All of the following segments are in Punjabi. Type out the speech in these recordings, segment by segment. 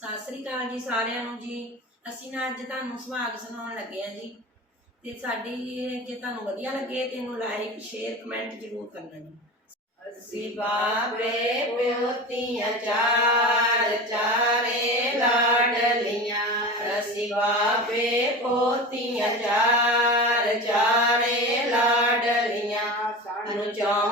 ਸਤਿ ਸ੍ਰੀ ਅਕਾਲ ਜੀ ਸਾਰਿਆਂ ਨੂੰ ਜੀ। ਅਸੀਂ ਨਾ ਅੱਜ ਤੁਹਾਨੂੰ ਸੁਹਾਗ ਸੁਣਾਉਣ ਲੱਗੇ ਆ ਜੀ। ਤੇ ਸਾਡੀ ਇਹ ਜੇ ਤੁਹਾਨੂੰ ਵਧੀਆ ਲੱਗੇ, ਤੇ ਇਹਨੂੰ ਲਾਈਕ ਸ਼ੇਅਰ ਕਮੈਂਟ ਜ਼ਰੂਰ ਕਰਨਾ ਜੀ। ਅਸੀਂ ਬਾਬੇ ਪਿਓਤੀਆਂ ਚਾਰ ਚਾਰੇ ਲਾਡਲੀਆਂ ਅਸੀਂ ਬਾਬੇ ਪੋਤੀਆਂ ਚਾਰ ਚਾਰੇ ਲਾਡਲੀਆਂ ਸਾਨੂੰ ਚੌਹਾਂ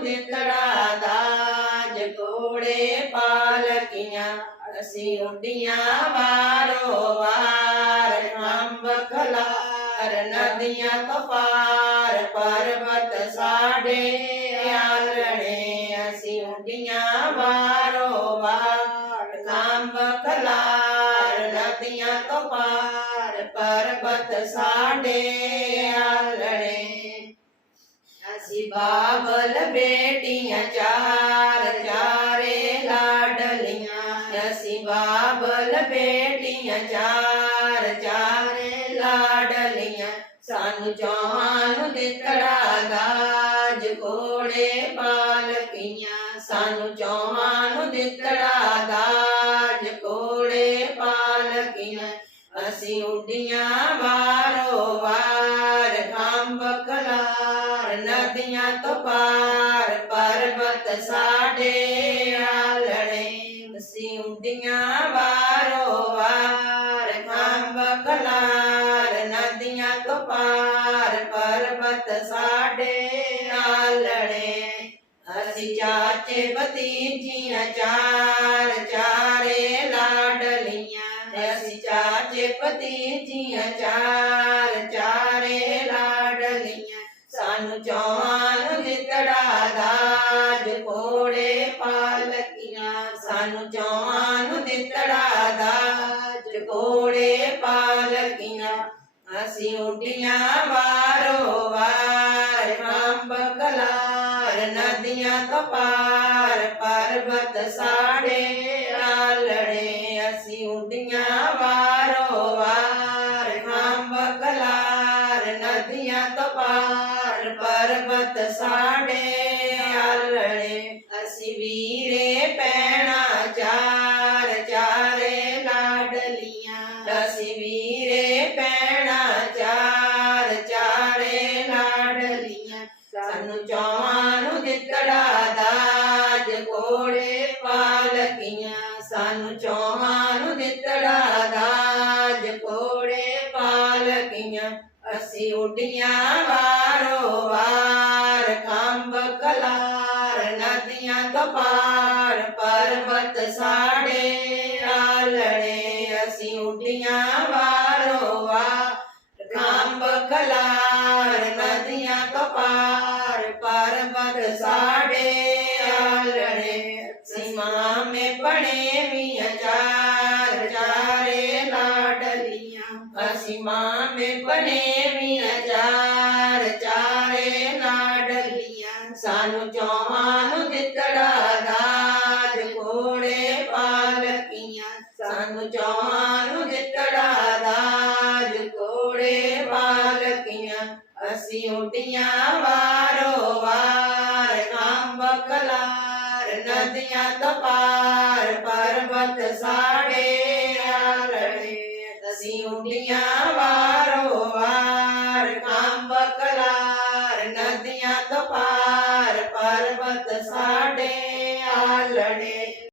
ਦਿੱਤੜਾ ਦਾਜ ਕੋੜੇ ਪਾਲਕੀਆਂ, ਅਸੀਂ ਉੱਡੀਆਂ ਵਾਰੋ ਵਾਰ ਅੰਬ ਖਲਾਰ ਨਦੀਆਂ ਤੋਂ ਪਾਰ, ਪਰਬਤ ਸਾਡੇ ਆਲਣੇ, ਅਸੀਂ ਉੱਡੀਆਂ ਵਾਰੋ ਵਾਰ ਅੰਬ ਖਲਾਰ ਨਦੀਆਂ ਤੋਂ ਪਾਰ, ਪਰਬਤ ਸਾਡੇ ਆਲਣੇ। ਅਸੀਂ ਬਾਬਲ ਬੇਟੀਆਂ ਚਾਰ ਚਾਰੇ ਲਾਡਲੀਆਂ। ਅਸੀਂ ਬਾਬਲ ਬੇਟੀਆਂ ਚਾਰ ਚਾਰੇ ਲਾਡਲੀਆਂ। ਸਾਨੂੰ ਚੌਹਾਂ ਨੂੰ ਦਿੱਤੜਾ ਦਾਜ ਕੋੜੇ ਪਾਲਕੀਆਂ। ਸਾਨੂੰ ਚੌਹਾਂ ਨੂੰ ਦਿੱਤੜਾ ਦਾਜ ਕੋੜੇ ਪਾਲਕੀਆਂ। ਅਸੀਂ ਉੱਡੀਆਂ ਵਾਰੋ ਵਾਰ ਨਦੀਆਂ ਤੋਂ ਪਾਰ ਪਰਬਤ ਸਾਡੇ ਆਲਣੇ ਅਸੀਂ ਉੱਡੀਆਂ ਵਾਰੋ ਵਾਰ, ਖੰਭ ਖਲਾਰ, ਨਦੀਆਂ ਤੋਂ ਪਾਰ ਪਰਬਤ ਸਾਡੇ ਆਲਣੇ ਅਸੀਂ ਚਾਚੇ ਭਤੀਜੀਆਂ ਚਾਰ ਚਾਰੇ ਲਾਡਲੀਆਂ ਅਸੀਂ ਚਾਚੇ ਭਤੀਜੀਆਂ ਚਾਰ ਚਾਰੇ ਲਾਡਲੀਆਂ ਸਾਨੂੰ ਚੌਹਾਂ ਕੋੜੇ ਪਾਲਕੀਆਂ ਸਾਨੂੰ ਚੌਹਾਂ ਨੂੰ ਦਿੱਤੜਾ ਦਾਜ ਕੋੜੇ ਪਾਲਕੀਆਂ ਅਸੀਂ ਉੱਡੀਆਂ ਵਾਰੋ ਵਾਰ। ਅੰਬ, ਕਲਾਰ, ਨਦੀਆਂ ਤੋਂ ਪਾਰ ਪਰਬਤ ਸਾੜੇ ਆਲਣੇ ਅਸੀਂ ਉੱਡੀਆਂ ਵਾਰੋ ਵਾਰ। ਅੰਬ, ਕਲਾਰ, ਨਦੀਆਂ ਤੋਂ ਪਾਰ ਪਰਬਤ ਸਾੜੇ ਆਲਣੇ ਅਸੀਂ ਵੀਰੇ ਪੈਣਾ ਚਾਰ, ਚਾਰੇ ਲਾਡਲੀਆਂ ਅਸੀਂ ਵੀਰੇ ਪੈਣਾ ਚਾਰ, ਚਾਰੇ ਲਾਡਲੀਆਂ ਸਾਨੂੰ ਚੌਹਾਂ ਨੂੰ ਦਿੱਤੜਾ ਦਾਜ ਕੋੜੇ ਪਾਲਕੀਆਂ। ਸਾਨੂੰ ਚੌ ਅਸੀਂ ਉੱਡੀਆਂ ਵਾਰੋ ਵਾਰ, ਕੰਬ ਕਲਾਰ, ਨਦੀਆਂ ਤੋਂ ਪਾਰ, ਪਰਬਤ ਸਾੜੇ ਆਲਣੇ। ਅਸੀਂ ਉੱਡੀਆਂ ਵਾਰੋ ਵਾਰ, ਕੰਬ ਕਲਾਰ, ਨਦੀਆਂ ਤੋਂ ਪਾਰ, ਪਰਬਤ ਸਾੜੇ ਆਲਣੇ। ਸੀਮਾ ਮੇ ਬਣੇ ਲਾਡਲੀਆਂ ਅਸੀਂ ਮਾਂ ਮੇ ਬਣੇ ਵੀ ਚਾਰ ਚਾਰੇ ਲਾਡਲੀਆਂ ਸਾਨੂੰ ਚੌਹਾਂ ਨੂੰ ਦਿੱਤੜਾ ਦਾਜ ਕੋੜੇ ਪਾਲਕੀਆਂ ਸਾਨੂੰ ਚੌਹਾਂ ਨੂੰ ਦਾਜ ਕੋੜੇ ਪਾਲਕੀਆਂ ਅਸੀਂ ਉਡੀਆਂ ਵਾਰੋ ਵਾਰ ਕੰਬ ਕਲਾਰ ਨਦੀਆਂ ਤਪਾਰ